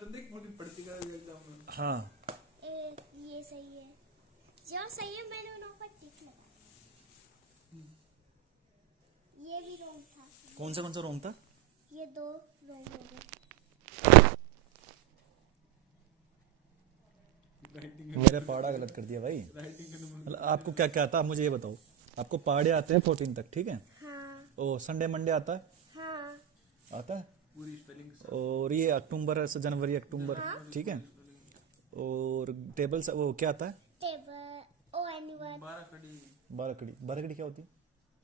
हाँ ये सही है, जो सही है मैंने उन पर टिक लगा। ये भी रॉन्ग था। कौन सा रॉन्ग था? ये दो रॉन्ग हो गए। मेरा पहाड़ा गलत कर दिया भाई। मतलब आपको क्या क्या आता है मुझे ये बताओ। आपको पहाड़े आते हैं 14 तक, ठीक है? हाँ ओ संडे मंडे आता है? हाँ आता है। और ये अक्टूबर से जनवरी अक्टूबर, ठीक है? और टेबल से वो क्या आता है? टेबल ओ एनीवन बारकड़ी। बारकड़ी क्या होती है?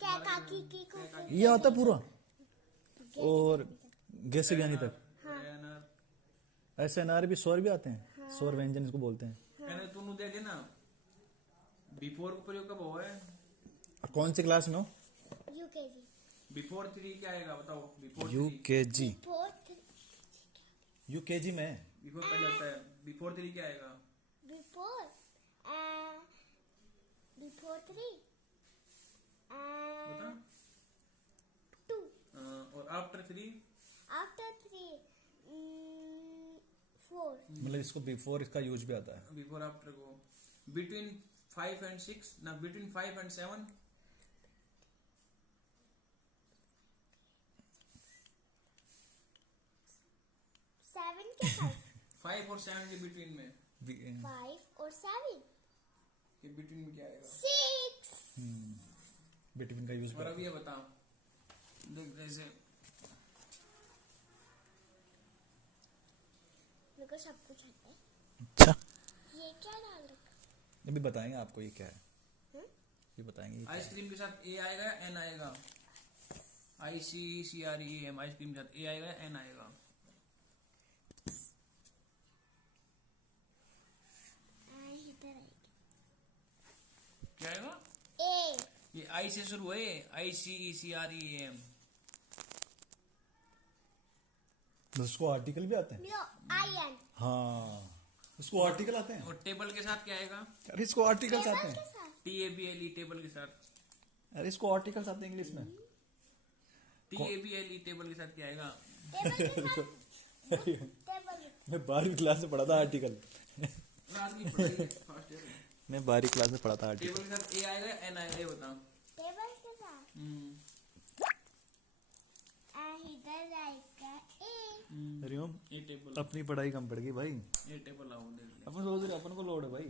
क्या काकी की को ये आता है पूरा। और गैसे ज्ञानी तक ऐसे अनार भी स्वर भी आते हैं। स्वर व्यंजन इसको बोलते हैं। मैंने तूने दे दिया ना, बिफोर का प्रयोग कब हुआ है? कौन सी क्लास में हो? यूकेजी। बिफोर 3 क्या आएगा बताओ? Before UKG. फोर्थ यूकेजी में बिफोर पहले होता है, बिफोर 3 क्या आएगा? बिफोर बिफोर 3 बता। 2 और आफ्टर 3? आफ्टर 3 4 मतलब इसको बिफोर इसका यूज भी आता है। बिफोर आफ्टर को बिटवीन 5 and 6 ना, बिटवीन 5 and 7? 7 के 5 और 7 के बिटवीन में, 5 और 7 के बिटवीन में क्या आएगा? 6 बिटवीन का यूज भी और आता अब है। ये बताओ, देख जैसे मेरे को सब कुछ आता है। अच्छा ये क्या डाल रखा? अभी बताएंगे आपको ये क्या है। हम्म? ये बताएंगे ये क्या है। आइसक्रीम के साथ ए आएगा या एन आएगा? ICCREAM आइसक्रीम के साथ ए आएगा या एन आएगा? इधर आएगी क्या आएगा? ए। ये आई से शुरू है, ICCREAM। उसको आर्टिकल भी आते हैं। नो आई एन हाँ उसको आर्टिकल आते हैं। और टेबल के साथ क्या आएगा? अरे इसको आर्टिकल्स आते टेबल हैं। के साथ TABLE टेबल के साथ। अरे इसको आर्टिकल्स आते हैं इंग्लिश में। TABLE टेबल के साथ क्या आएगा? टेबल के साथ टेबल मैं 12वीं क्लास में पढ़ा था आर्टिकल। रात की पढ़ाई है, फर्स्ट ईयर में। मैं 12वीं क्लास में पढ़ा था आर्टिकल। टेबल के साथ ए आएगा या एन आएगा, ये बताओ। टेबल के साथ इधर आएगा ए। अरे ओम ये टेबल, अपनी पढ़ाई कम पड़ गई भाई। ये टेबल आओ देख ले। अपन सोच रहे अपन को लोड है भाई।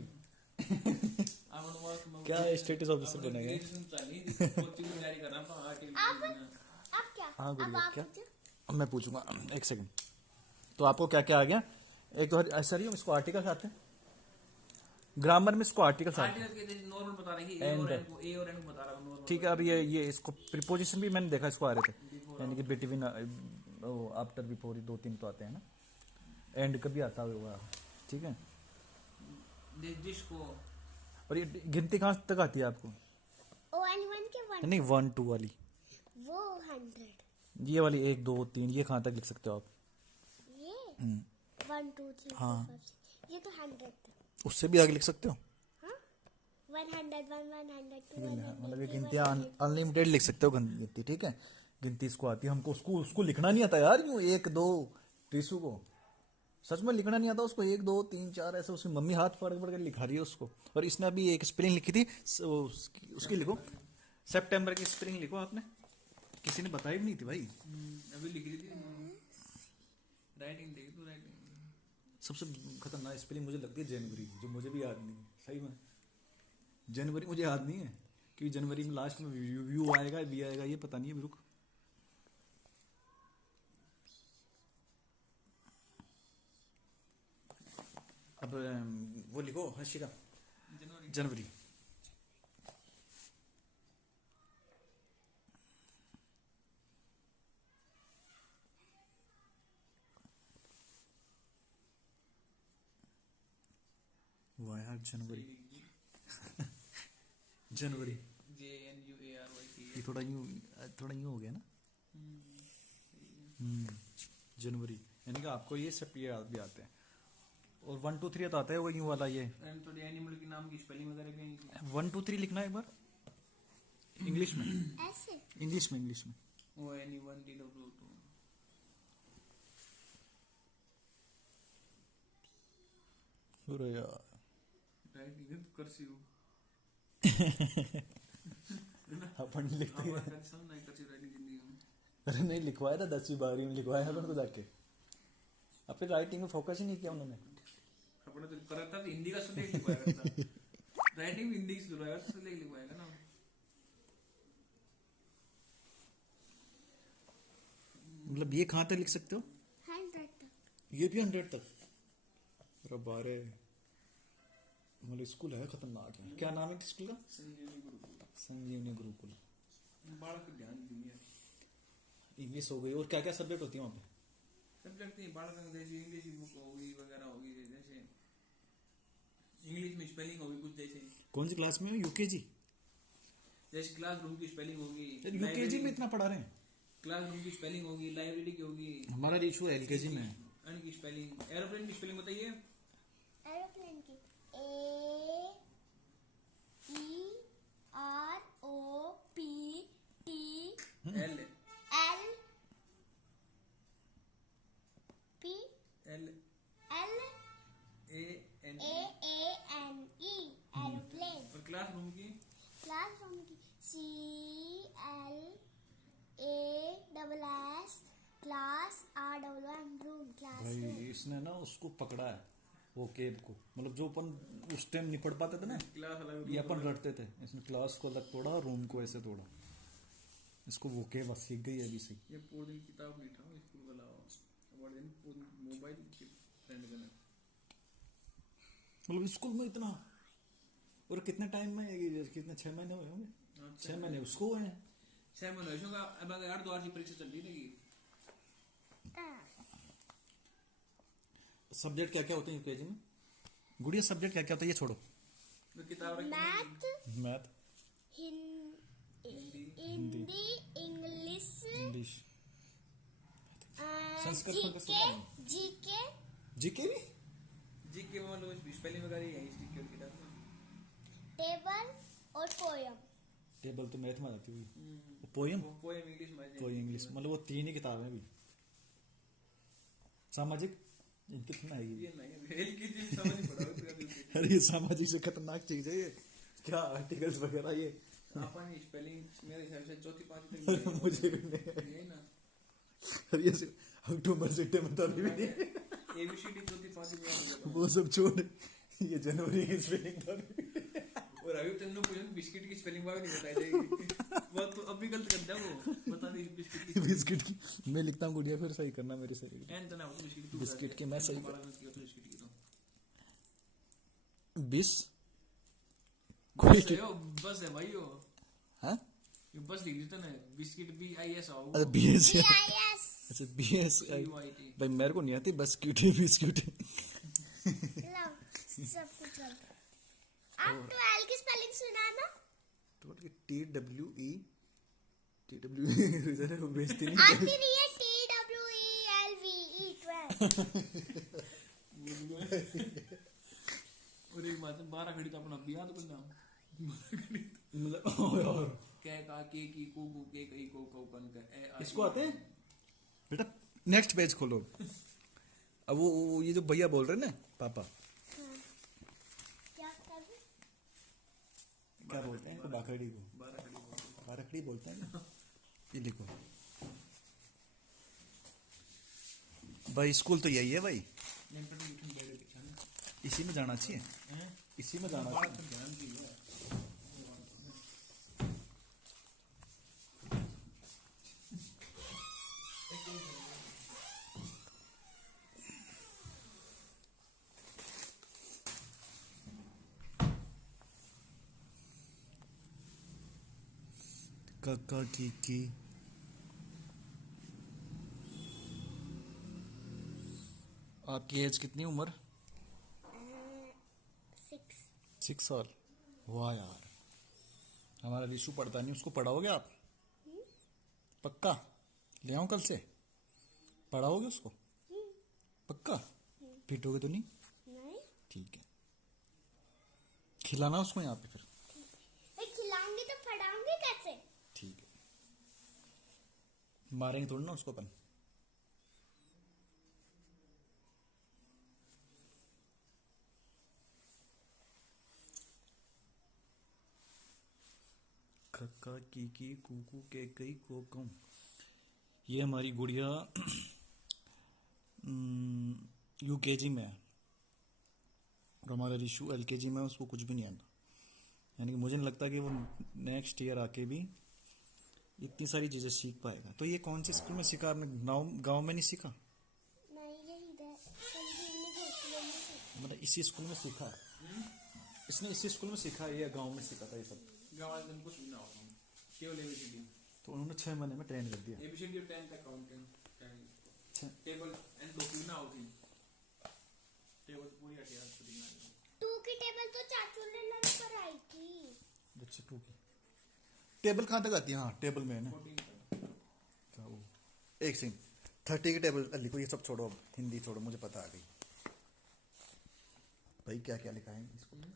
अपन क्या स्टेटस ऑफिसर बने गए? कोचिंग में जारी कर रहा हूं आर्टिकल। अब क्या? हाँ अब गुड़िया आप क्या? पूछो। अब मैं पूछूंगा एक सेकंड। तो आपको क्या क्या आ गया? एक तो सर ये इसको आर्टिकल्स आते हैं। ग्रामर में इसको आर्टिकल्स आते हैं। आर्टिकल के नॉर्मल बता रही है, And- ए और एन को बता रहा हूं नॉर्मल। ठीक है अब ये इसको प्रीपोजिशन भी मैंने देखा इसको आ रहे थे, यानी कि बिटवीन आफ्टर बिफोर 2-3 तो आते हैं ना। एंड कभी आता होगा, ठीक है। जिसको और ये गिनती कहाँ तक आती है आपको? ओ एन वन के 1 नहीं 1-2 वाली, वो 100 ये वाली 1 2 3 ये कहाँ तक लिख सकते हो आप? ये 1 2 3 हाँ। 4 5 6 ये तो 100 उससे भी आगे लिख सकते हो। हाँ 101 100 2 मतलब ये गिनतियाँ अनलिमिटेड लिख सकते हो गिनती, ठीक है। गिनती इसको आती है, हमको उसको लिखना नहीं आता यार। यूँ 1 2 टीसू को सच में लिखना नहीं आता उसको। 1 2 3 4 ऐसे उसकी मम्मी हाथ पकड़ पकड़ के लिखा रही है उसको। और इसने अभी एक स्पेलिंग लिखी थी उसकी लिखो, सितंबर की स्पेलिंग लिखो आपने। किसी ने बताई भी नहीं थी भाई। अभी लिख रही थी राइटिंग, देख तू राइटिंग। सबसे खतरनाक स्पेलिंग मुझे लगती है जनवरी, जो मुझे भी याद नहीं है सही में। जनवरी मुझे याद नहीं है क्योंकि जनवरी में लास्ट में यू आएगा वी आएगा ये पता नहीं है। रुक अब वो लिखो हर्षिका जनवरी। वाह यार जनवरी जनवरी JNUARY। ये थोड़ा यूं हो गया ना। जनवरी यानी कि आपको ये सब ये भी आते हैं। और 1 2 3 तो आता है वो यूं वाला ये। थोड़ी एनिमल के नाम की स्पेलिंग वगैरह कहीं 1 2 3 लिखना है एक बार इंग्लिश में। ऐसे इंग्लिश में ओ एनी 1 DW2 अरे यार राइटिंग है तो कर्सिव अपन लिखते हैं। हमारा कर्सिव नहीं कर्सिव राइटिंग जिंदगी में अरे नहीं लिखवाया था 10वीं 12वीं में लिखवाया अपन को जाके। अब फिर राइटिंग में फोकस ही नहीं किया उन्होंने। अपने तो करता था हिंदी का सुलेख लिखवाया था राइटिंग भी हिंदी की लिखवाएगा तो सुलेख लिखवाएगा ना। मतलब ये कहाँ तक लिख सकते हो? 100 तक। ये भी 100 तक? अरे बारे मतलब स्कूल है खतरनाक है। क्या नाम है स्कूल का? संजीवनी गुरुकुल। संजीवनी गुरुकुल। बालक को ध्यान दीजिए। इंग्लिश हो गई और क्या क्या सब्जेक्ट होती है वहाँ पे? सब्जेक्ट नहीं बालक जैसे इंग्लिश की बुक होगी वगैरह होगी जैसे इंग्लिश में स्पेलिंग होगी कुछ जैसे। कौन सी क्लास में हो? यूकेजी? जैसे क्लासरूम की स्पेलिंग होगी। यूकेजी में इतना पढ़ा रहे हैं? क्लासरूम की स्पेलिंग होगी लाइब्रेरी की होगी। हमारा इशू एलकेजी में है। अन की स्पेलिंग एरोप्लेन की स्पेलिंग बताइए। एरोप्लेन की AEROPTL L P L L A N AANE aeroplane. और क्लासरूम की क्लासरूम की CLASS class RWM room classroom. भाई इसने ना उसको पकड़ा है वो केब को। मतलब जो अपन उस टाइम नहीं पढ़ पाते थे ना, क्लास अलग ये अपन रटते थे। इसने क्लास को अलग तोड़ा, रूम को ऐसे तोड़ा। इसको वो केब सीख गई है अभी से। ये पूरे दिन किताब नहीं था स्कूल वाला और दिन पूरी मोबाइल की फ्रेंड बना। मतलब स्कूल में इतना। और कितने टाइम में ये कितने 6 महीने हुए होंगे? 6 महीने उसको हुए हैं। 6 महीने होगा। अब अगर 8 की परीक्षा चल रही रहेगी। सब्जेक्ट क्या क्या होते हैं यूकेजी में? गुड़िया सब्जेक्ट क्या क्या होता है ये छोड़ो। तो किताब रखी math math, Hindi English English, Sanskrit में कैसे जीके पढ़ाएंगे? जीके जीके भी? जी के मतलब स्पेलिंग वगैरह ही है इस की किताब में। टेबल और पोयम। टेबल तो मैथ में आती हुई। पोयम? वो पोएम इंग्लिश में पोयम इंग्लिश। मतलब वो 3 ही किताबें भी। सामाजिक इनकी कितना आएगी? ये नहीं एलकेजी में समझ नहीं पड़ा उसका। अरे ये सामाजिक से खतरनाक चीज है ये। क्या आर्टिकल्स वगैरह ये। अपन स्पेलिंग मेरे हिसाब से चौथी पांचवी तक नहीं है। मुझे भी नहीं। यही ना अरे ये अक्टूबर सितंबर तो अभी भी नहीं। एबीसीडी चौथी पांचवी में आ गया। वो सब छोड़, ये जनवरी की स्पेलिंग था अभी भी। और अभी तुमने पूछा बिस्किट की स्पेलिंग भी नहीं बताई जाएगी। वो तो अभी गलत कर दिया वो बता दे बिस्किट की बिस्किट की मैं लिखता हूँ गुड़िया, फिर सही करना मेरे शरीर। एन तो ना वो बिस्किट की बिस्किट की मैं सही बड़ा गलत किया तो बिस्किट की तो 20 बस है वो बस है भाई वो हाँ? ये बस लिख देता ना बिस्किट BIS आओ अच्छा BS। BIS अच्छा BS। UIT भाई मेरे को नहीं आती बस क्यूटी बिस्किट। लव सब कुछ गलत। आप 12 की स्पेलिंग सुनाना। तो TWE इधर है वो बेचती नहीं। आती नहीं है TWELVE 12। और एक बात है 12 घड़ी तो अपना भी याद करना मतलब ओ यार के का के की को के कई को कन का ए आ इसको आते हैं बेटा। नेक्स्ट पेज खोलो। अब वो ये जो भैया बोल रहे हैं ना पापा, क्या करूं? क्या बोलते हैं बाखड़ी को? 12 घड़ी बोल बारखड़ी बोलते हैं ना। ये लिखो भाई। स्कूल तो यही है भाई। नेम पर लिखन बैठे पीछे ना इसी में जाना चाहिए, हैं इसी में जाना बात चाहिए। पर ध्यान दीजिए। काका की आपकी एज कितनी उम्र? 6 6 साल। वाह यार, हमारा रिशु पढ़ता नहीं, उसको पढ़ाओगे आप? पक्का ले आऊं कल से? पढ़ाओगे उसको पक्का? पीटोगे तो नहीं? नहीं ठीक है, खिलाना उसको यहाँ पे फिर। मैं खिलाऊंगी तो पढ़ाऊंगी कैसे? ठीक है, मारेंगे थोड़ी ना उसको अपन। खक्का की कूकू के कई कोकम। ये हमारी गुड़िया यूकेजी में है और हमारा रिशु एलकेजी में है, उसको कुछ भी नहीं आता। यानी कि मुझे नहीं लगता कि वो नेक्स्ट ईयर आके भी इतनी सारी चीज़ें सीख पाएगा। तो ये कौन से स्कूल में सीखा आपने? गाँव में नहीं सीखा? नहीं, यही संजीवनी हॉस्पिटल में सीखा। मतलब इसी स्कूल में सीखा है? इसने इसी स्कूल में सीखा है या गाँव में सीखा था ये सब? गाँव वाले दिन कुछ भी ना होता हूँ, केवल एबीसीडी। तो उन्होंने 6 महीने में ट्रेन कर दिया। एबीसीडी और 10 तक काउंटिंग टेबल एंड दो की ना होती, टेबल पूरी हटिया पूरी ना। 2 की टेबल तो चाचू ने लर्न कराई थी। अच्छा 2 की टेबल कहाँ तक आती है? हाँ टेबल में है ना। 14 तक। क्या वो एक सेकंड, 30 की टेबल लिखो। ये सब छोड़ो, अब हिंदी छोड़ो, मुझे पता आ गई भाई क्या क्या लिखा है स्कूल में।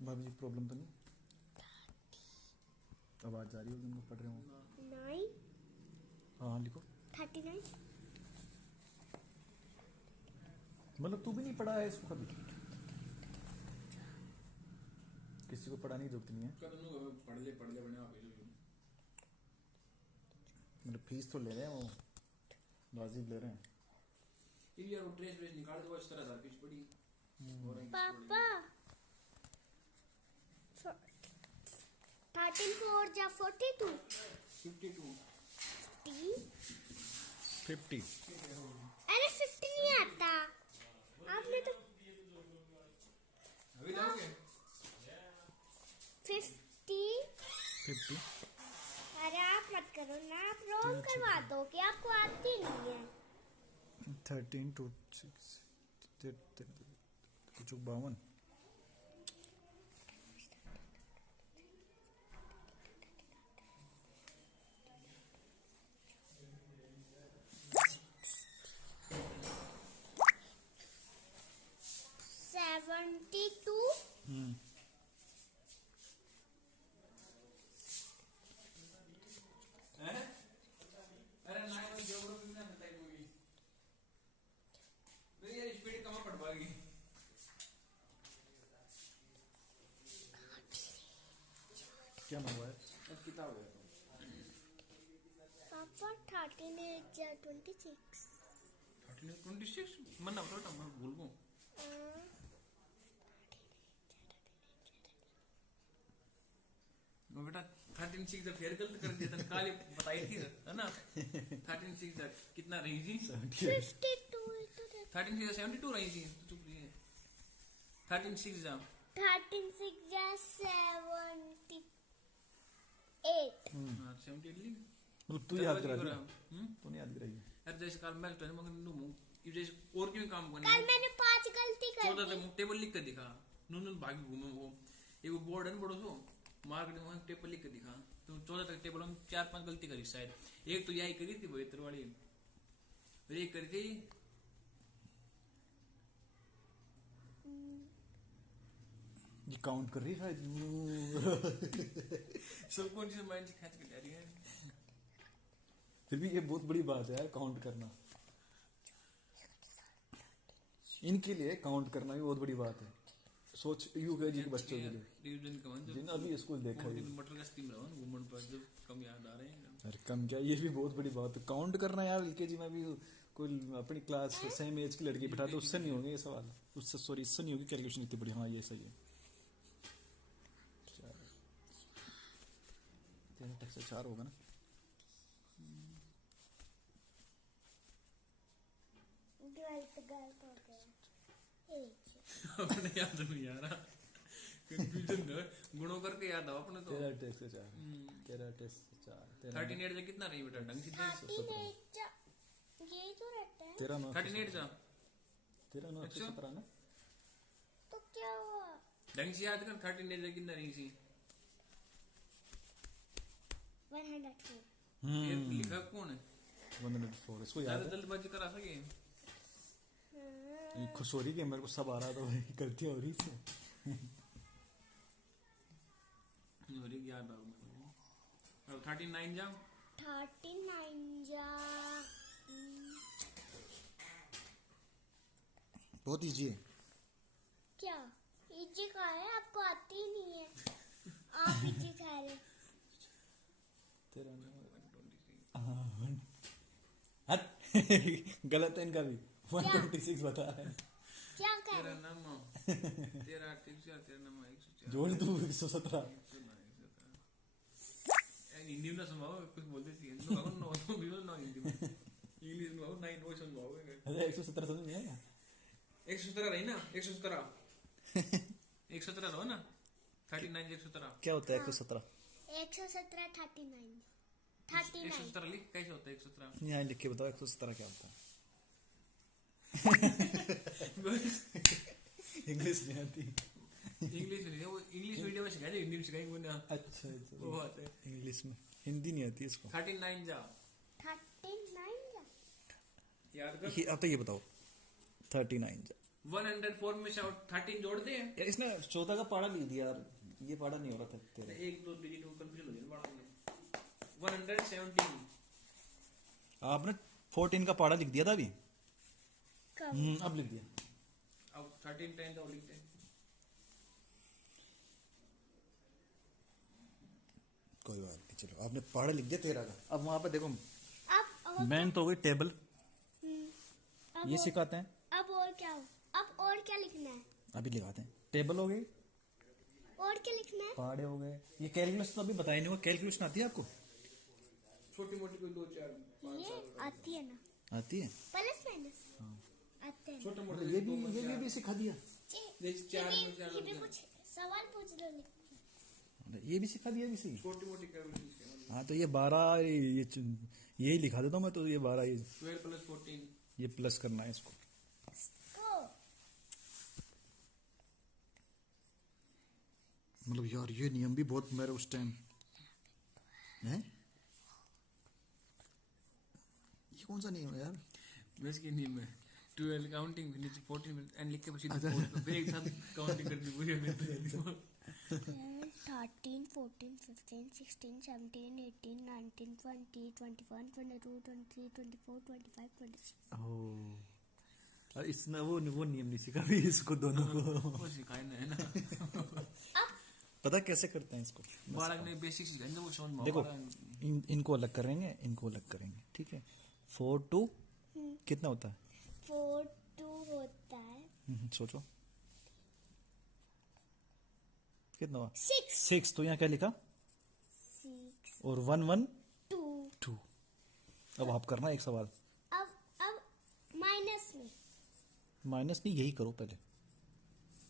भाभी जी प्रॉब्लम तो नहीं? आवाज आ रही होगी, उनको पढ़ रहे हो। 9 हाँ लिखो। 39 मतलब तू भी नहीं पढ़ा है इसको कभी? किसी को पढ़ाने की जरूरत नहीं है। पढ़ ले बने आप मतलब फीस तो ले रहे हैं वो, वाजिब ले रहे हैं। यार वो ट्रेस निकाल दो, इस तरह फीस पड़ी। पापा 13 4 जा 42 52 50। अरे 50 नहीं आता आपने तो। अभी जाओगे 50। अरे आप मत करो ना, आप रोल करवा दो कि आपको आती नहीं है। 13 to 6 कुछ 52। अरे ना मैं ज्योग्राफी में ना बताई होगी, मेरी यार स्पीड कम पड़ पाएगी। क्या मंगवा है? अब किताब है पापा 13 जा 26 26 मन ना बताओ मैं भूल गया। वो बेटा 13 6 जब फेयर गलत कर दिया था काली बताई थी है ना। 13 6 तक कितना रही थी? 52 तो 13 6 72 रही थी। चुप रही है। 13 6 जा 13 6 जा 78 हां 78 ली। मतलब तू याद करा दिया? हम्म तू नहीं याद कराई? यार जैसे काल मैं तो मगर नु ये जैसे और क्यों काम करने। कल मैंने 5 गलती कर 14 दी। तक टेबल लिख कर दिखा, नून भागी घूमे वो एक बोर्ड है बड़ो सो मार्केट में टेबल लिख कर दिखा। तो 14 तक टेबल हम 4 5 गलती करी शायद। एक तो यही करी थी बेहतर वाली, फिर एक करी थी ये काउंट कर रही है सब कौन सी माइंड से खींच के जा रही है। फिर भी ये बहुत बड़ी बात है यार, काउंट करना। इनके लिए काउंट करना भी बहुत बड़ी बात है। सोच यूकेजी के बच्चों के लिए रिवीजन का मतलब जिन अभी स्कूल देखा है। मटर का स्टीम रहा घूमन पर जब कम याद आ रहे हैं। अरे कम क्या, ये भी बहुत बड़ी बात है काउंट करना यार। एलकेजी में भी कोई अपनी क्लास सेम एज की लड़की बिठा तो उससे नहीं होंगे ये सवाल, उससे सॉरी इससे नहीं होगी कैलकुलेशन इतनी बड़ी। हाँ ये सही है। 13 तक से 4 होगा ना। गलत गलत हो गया। अपने याद नहीं आ रहा, कंफ्यूजन गुणों करके याद आओ अपने तो। 13 टेस्ट से 4 13 टेस्ट से 4 38 से कितना रही बेटा ढंग से देख। 38 जा यही तो रहता है। 13 9 38 जा 13 9 अच्छा। 17 ना। तो क्या हुआ? ढंग से याद कर 38 से कितना रही थी। 104 ये लिखा कौन है? 104 इसको याद ज्यादा है। जल्दबाजी करा सके। ये खुश हो रही कि मेरे को सब आ रहा था, वही गलती हो रही थी। याद आओ अब 39 जा 39 जा बहुत इजी है। क्या इजी का है? आपको आती ही नहीं है। आप इजी खा रहे हो। तेरा हट गलत है इनका भी। 126 बता रहा है। क्या कह तेरा रहे हो? नाम तेरा 304 तेरा नाम 104 जोड़ तू 117। हिंदी में ना सुनाओ, कुछ बोलते थे तो कहो नो तो भी ना हिंदी में, इंग्लिश में हो 9 वो सुनाओ। अरे 117 समझ नहीं आएगा। 117 रही ना, 117 117 रहो ना, 39 117 क्या होता है 117? 117 39 39 117 लिख कैसे होता है 117? यहाँ लिख के बताओ 117 क्या होता है। इंग्लिश नहीं आती। इंग्लिश में वो इंग्लिश मीडियम में सिखाया, हिंदी में सिखाएंगे वो ना। अच्छा वो बात है। इंग्लिश में, हिंदी नहीं आती इसको। 39 जा 39 याद कर। अब तो ये बताओ 39 104 में से 13 जोड़ दे। यार इसने 14 का पढ़ा लिख दिया यार, ये पढ़ा नहीं हो रहा था तेरे। एक दो डिजिट में कंफ्यूजन हो जाए। 117 आपने 14 का पढ़ा लिख दिया था अभी। कब? अब लिख दिया। अब 13 10 तो लिखते हैं। कोई बात नहीं, चलो आपने पढ़ा लिख दिया 13 का। अब वहां पे देखो अब मैन तो हो गई टेबल, अब ये और- सिखाते हैं। अब और क्या हो? अब और क्या लिखना है? अभी लिखाते हैं। टेबल हो गई, और क्या लिखना है? पहाड़े हो गए। ये कैलकुलेशन तो अभी बताया नहीं हुआ। कैलकुलेशन आती है आपको? छोटी मोटी कोई 2 4 ये आती है ना, आती है। प्लस माइनस आते हैं। छोटे मोटे ये भी सिखा दिया। जैसे 4 में 4 ये भी कुछ सवाल पूछ लो। ये भी सिखा दिया किसी। छोटी मोटी कैलकुलेशन। हाँ तो ये 12 यही लिखा देता हूँ मैं तो। ये 12 12 + 14 ये प्लस करना है इसको। को मतलब यार ये नियम भी बहुत मेरे उस टाइम है। ये कौन सा नियम है यार? बस के नियम है 12 काउंटिंग नीचे 14 एंड लिख के सीधे फिर एक साथ काउंटिंग करनी पूरी होनी चाहिए। 13 14 15 16 17 18 19 20 21 22 23 24 25 26 ओह इसने वो नियम नहीं सिखा भी इसको दोनों को। वो सिखाए ना है ना। पता कैसे करते हैं इसको? बालक ने बेसिक सिखाए वो समझ में देखो बालक- इनको अलग करेंगे, इनको अलग करेंगे, ठीक है। 4 2 कितना होता है? 4 2 होता है सोचो कितना हुआ? 6 6। तो यहाँ क्या लिखा? 6 और 1 1 2। 2। अब आप करना एक सवाल। अब माइनस में माइनस नहीं, यही करो पहले।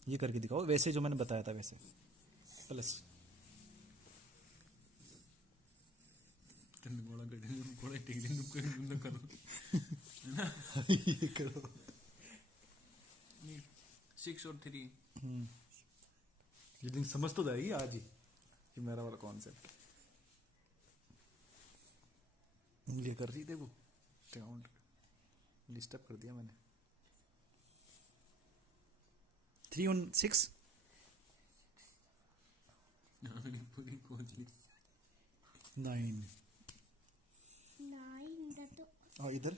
ये करके दिखाओ वैसे जो मैंने बताया था वैसे। प्लस तुम गोला कर दे, तुम गोला टिक दे, तुम कोई बंदा करो ये करो। 6 और 3 ये दिन समझ तो जाएगी आज ही कि मेरा वाला कॉन्सेप्ट। ये कर दी देखो, काउंट लिस्ट अप कर दिया मैंने। 3 on 6 पूरी कोच लिख 9। 9 इधर तो और इधर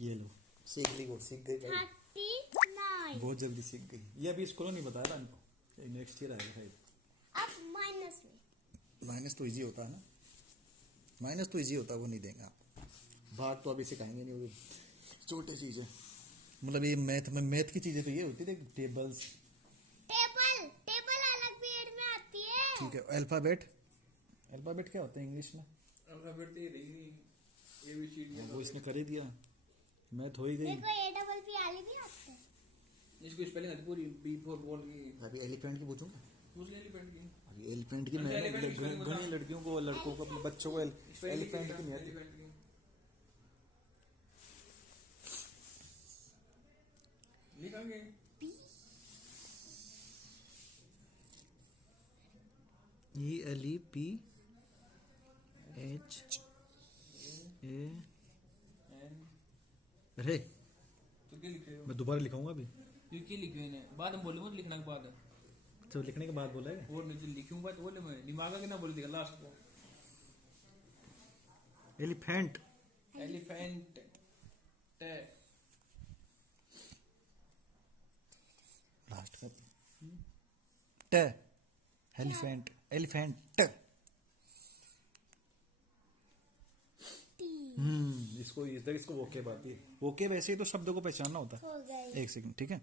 ये लो, सीख ली वो, सीख गई भाई। 39। बहुत जल्दी सीख गई। ये अभी स्कूलों नहीं बताया था इनको, नेक्स्ट ईयर आएगा शायद। अब माइनस में माइनस तो इजी होता है ना, माइनस तो इजी होता है, वो नहीं देंगे आप। भाग तो अभी सिखाएंगे नहीं, वो छोटी चीज़ है। मतलब ये मैथ में, मैथ की चीज़ें तो ये होती है टेबल्स। टेबल अलग पीरियड में आती है। ठीक है। अल्फाबेट, अल्फाबेट क्या होता है इंग्लिश में? अल्फाबेट दे रही नहीं, ABCD वो इसने कर ही दिया, मैथ हो ही गई। देखो ए डबल पी आली भी आते हैं। इसको स्पेलिंग आती पूरी B4 बोल की। अभी एलिफेंट की पूछूंगा। पूछ ले एलिफेंट की। अभी एलिफेंट की अच्छा, मैंने elephant की spelling बता। घनी लड़कियों को, लड़कों को, अपने बच्चों को एलिफेंट की नहीं आती। एलिफेंट की लिखेंगे ELEPHA। एंड अरे तो क्या लिख रहे हो? मैं दोबारा लिखाऊंगा अभी। ये क्या लिखे हैं? बाद में बोलूंगा लिखने के बाद। तो लिखने के बाद बोला है। और नहीं तो लिखूंगा तो बोले मैं दिमाग आगे ना बोल देगा लास्ट को। एलिफेंट। एलिफेंट लास्ट का ट एलिफेंट एलिफेंट इसको इधर इसको वोकेब आती है। वोकेब ऐसे ही तो शब्दों को पहचानना होता हो गई। है। एक सेकंड, ठीक है।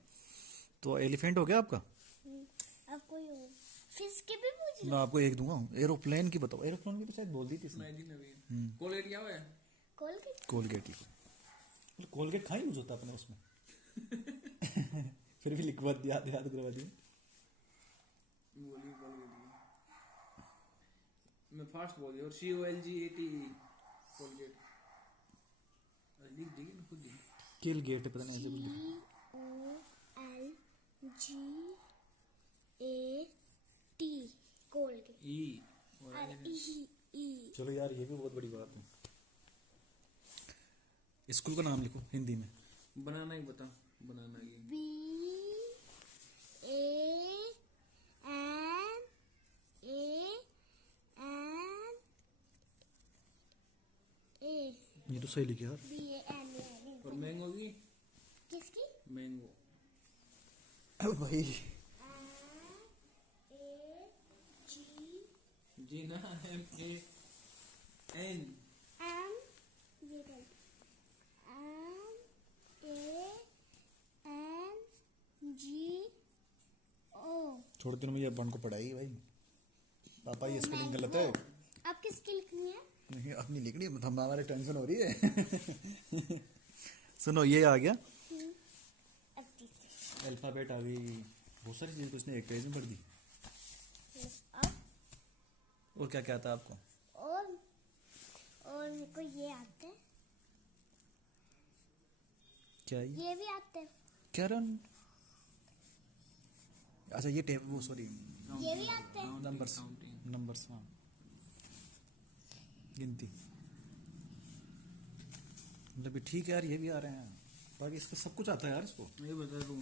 तो एलिफेंट हो गया आपका। अब कोई और फिश के भी पूछ मैं आपको एक दूंगा, एरोप्लेन की बताओ। एरोप्लेन की तो शायद बोल दी थी इसने। नहीं दिन अभी कोलगेट क्या हुआ है? कॉल के कोलगेट लिखो। कोलगेट खा ही यूज होता है अपने उसमें। फिर भी लिखवा दिया, याद करवा दिया। बोलिए कोलगेट मैं फास्ट बोल दिया। और COLGATE कोलगेट लिख दिए ना खुद ही। किल गेट पता नहीं ऐसे कुछ लिखा। COLGAT कोलगेट ई और ई चलो यार, ये भी बहुत बड़ी बात है। स्कूल का नाम लिखो हिंदी में। बनाना ही बता। बनाना ये BANANA ये तो सही लिखा यार। और मैंगो की किसकी मैंगो भाई जी ना MAN MANGO थोड़े दिनों में ये अपन को पढ़ाई भाई। पापा ये स्पेलिंग गलत है। आप किसकी लिखनी है? नहीं अपनी लिखनी है, हमारे टेंशन हो रही है। सुनो ये आ गया, अब तीसरी। अल्फाबेट आ गई, बहुत सारी चीज उसने एक पेज में पढ़ दी। अब और क्या क्या आता है आपको? और मेरे को ये आते हैं, क्या ये भी आते हैं, क्या रन? अच्छा ये टेब वो सॉरी ये भी आते हैं। नंबर्स काउंटिंग नंबर्स हाँ, गिनती। मतलब ठीक है यार, ये भी आ रहे हैं। बाकी इसको सब कुछ आता है यार इसको। ये बता दूं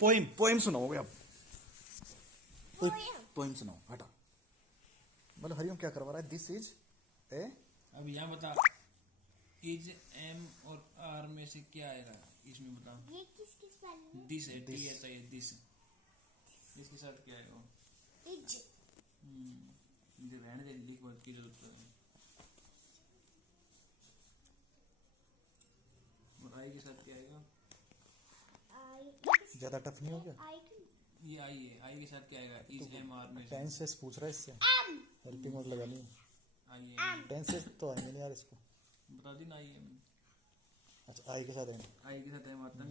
पोइम पोइम सुनाओगे आप? Poem? पोइम सुनाओ हटा। मतलब हरिओम क्या करवा रहा है? दिस इज ए अब यहाँ बता इज एम और आर में से क्या आएगा इसमें बता। ये किसकी स्पेलिंग है? दिस है This. T H I this इसके साथ क्या आएगा? इज। मुझे रहने दे, लिख मत की जरूरत है। और आई के साथ क्या आएगा? आई ज्यादा टफ नहीं हो गया? आई ये आई है, आई के साथ क्या आएगा? इज एम आर में से टेंसेस पूछ रहा है इससे, एम हेल्पिंग वर्ड लगा ली। आई है टेंसेस तो आएंगे नहीं यार इसको। बता दी ना आई एम अच्छा आई के साथ आएंगे। आई के साथ एम आता है।